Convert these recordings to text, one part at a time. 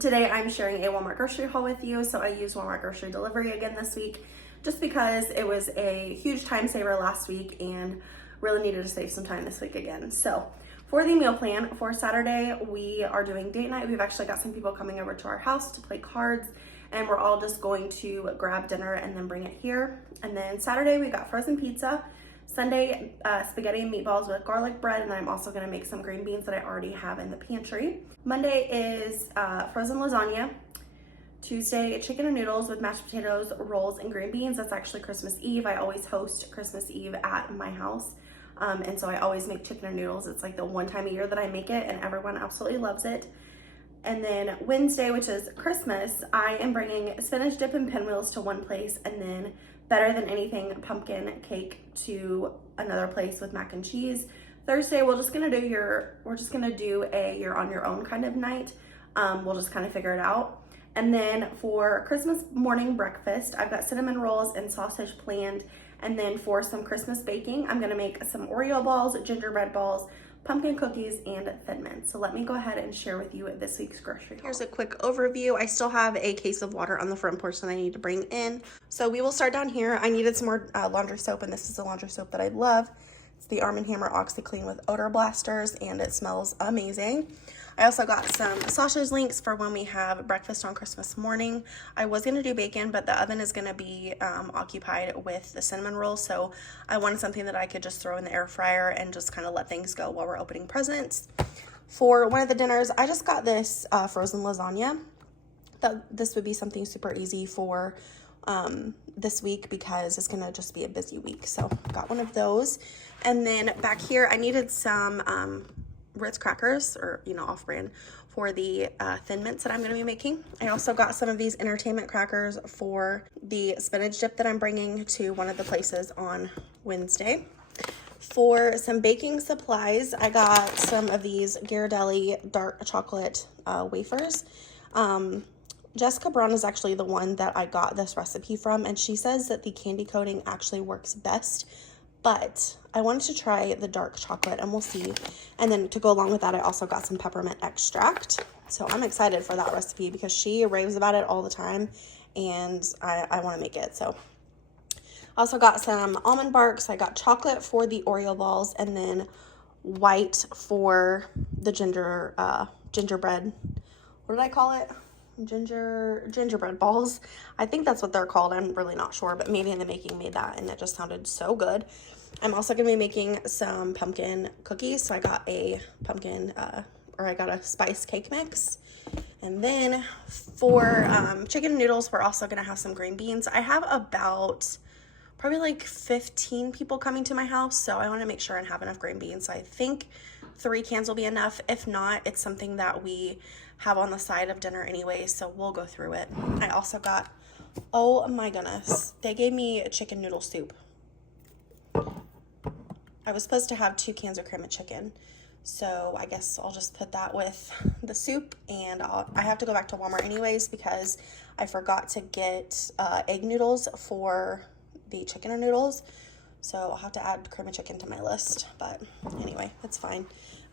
Today I'm sharing a Walmart grocery haul with you. So I used Walmart grocery delivery again this week just because it was a huge time saver last week and really needed to save some time this week again. So for the meal plan for Saturday, we are doing date night. We've actually got some people coming over to our house to play cards, and we're all just going to grab dinner and then bring it here. And then Saturday we got frozen pizza. Sunday, spaghetti and meatballs with garlic bread, and then I'm also gonna make some green beans that I already have in the pantry. Monday is frozen lasagna. Tuesday, chicken and noodles with mashed potatoes, rolls, and green beans. That's actually Christmas Eve. I always host Christmas Eve at my house. And so I always make chicken and noodles. It's like the one time a year that I make it, and everyone absolutely loves it. And then Wednesday, which is Christmas, I am bringing spinach dip and pinwheels to one place, and then Better Than Anything pumpkin cake to another place with mac and cheese. Thursday, we're just gonna do a you're on your own kind of night. We'll just kind of figure it out. And then for Christmas morning breakfast, I've got cinnamon rolls and sausage planned. And then for some Christmas baking, I'm gonna make some Oreo balls, gingerbread balls, pumpkin cookies, and Thin Mints. So let me go ahead and share with you this week's grocery haul. Here's a quick overview. I still have a case of water on the front porch that I need to bring in. So we will start down here. I needed some more laundry soap, and this is the laundry soap that I love. It's the Arm & Hammer OxiClean with odor blasters, and it smells amazing. I also got some sausage links for when we have breakfast on Christmas morning. I was gonna do bacon, but the oven is gonna be occupied with the cinnamon rolls, so I wanted something that I could just throw in the air fryer and just kind of let things go while we're opening presents. For one of the dinners, I just got this frozen lasagna. This would be something super easy for this week because it's gonna just be a busy week. So got one of those. And then back here, I needed some Ritz crackers, or off-brand, for the Thin Mints that I'm going to be making. I also got some of these entertainment crackers for the spinach dip that I'm bringing to one of the places on Wednesday. For some baking supplies, I got some of these Ghirardelli dark chocolate wafers. Jessica Brown is actually the one that I got this recipe from, and she says that the candy coating actually works best, but I wanted to try the dark chocolate and we'll see. And then to go along with that, I also got some peppermint extract. So I'm excited for that recipe because she raves about it all the time, and I want to make it. So I also got some almond barks. I got chocolate for the Oreo balls, and then white for the gingerbread. What did I call it? Gingerbread balls. I think that's what they're called. I'm really not sure, but Maybe in the Making made that, and it just sounded so good. I'm also going to be making some pumpkin cookies. So I got a I got a spice cake mix. And then for chicken and noodles, we're also going to have some green beans. I have about probably like 15 people coming to my house, so I want to make sure and have enough green beans. So I think 3 cans will be enough. If not, it's something that we have on the side of dinner anyway, so we'll go through it. I also got, oh my goodness, they gave me a chicken noodle soup. I was supposed to have 2 cans of cream of chicken, so I guess I'll just put that with the soup, and I have to go back to Walmart anyways because I forgot to get egg noodles for the chicken or noodles, so I'll have to add cream of chicken to my list, but anyway, it's fine.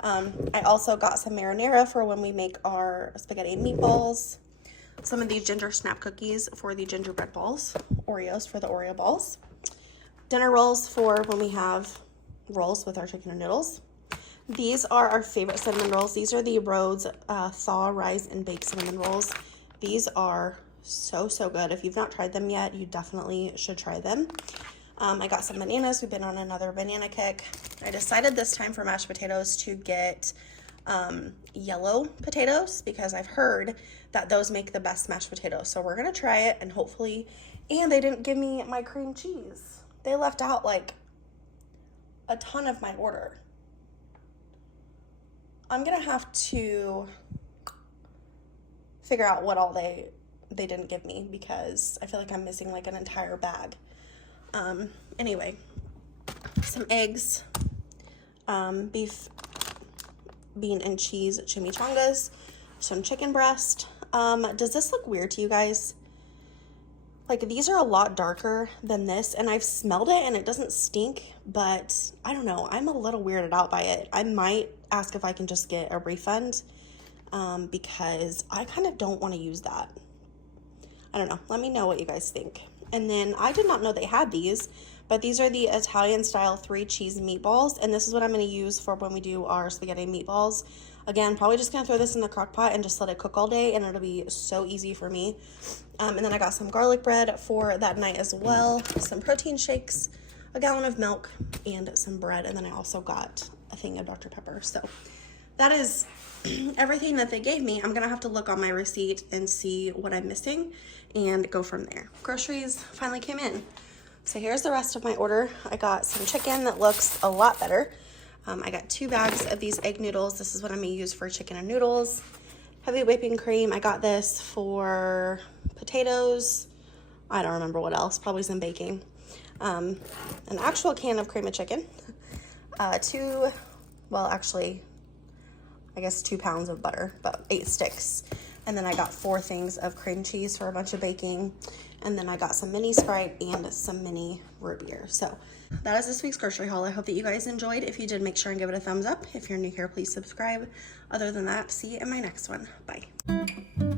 I also got some marinara for when we make our spaghetti and meatballs, some of these ginger snap cookies for the gingerbread balls, Oreos for the Oreo balls, dinner rolls for when we have rolls with our chicken and noodles. These are our favorite cinnamon rolls. These are the Rhodes Thaw, Rise, and Bake cinnamon rolls. These are so good. If you've not tried them yet, you definitely should try them. I got some bananas. We've been on another banana kick. I decided this time for mashed potatoes to get yellow potatoes because I've heard that those make the best mashed potatoes. So we're gonna try it, and hopefully, and they didn't give me my cream cheese. They left out like a ton of my order. I'm gonna have to figure out what all they didn't give me because I feel like I'm missing like an entire bag. Anyway, some eggs, beef, bean, and cheese chimichangas, some chicken breast. Does this look weird to you guys? Like, these are a lot darker than this, and I've smelled it and it doesn't stink, but I don't know. I'm a little weirded out by it. I might ask if I can just get a refund. because I kind of don't want to use that. I don't know. Let me know what you guys think. And then I did not know they had these, but these are the Italian style 3 cheese meatballs. And this is what I'm going to use for when we do our spaghetti meatballs. Again, probably just going to throw this in the crock pot and just let it cook all day, and it'll be so easy for me. And then I got some garlic bread for that night as well, some protein shakes, a gallon of milk, and some bread. And then I also got a thing of Dr. Pepper. So that is everything that they gave me. I'm gonna have to look on my receipt and see what I'm missing and go from there. Groceries finally came in. So here's the rest of my order. I got some chicken that looks a lot better. I got 2 bags of these egg noodles. This is what I'm gonna use for chicken and noodles. Heavy whipping cream. I got this for potatoes. I don't remember what else, probably some baking. An actual can of cream of chicken. 2 pounds of butter, about 8 sticks. And then I got 4 things of cream cheese for a bunch of baking. And then I got some mini Sprite and some mini root beer. So that is this week's grocery haul. I hope that you guys enjoyed. If you did, make sure and give it a thumbs up. If you're new here, please subscribe. Other than that, see you in my next one. Bye.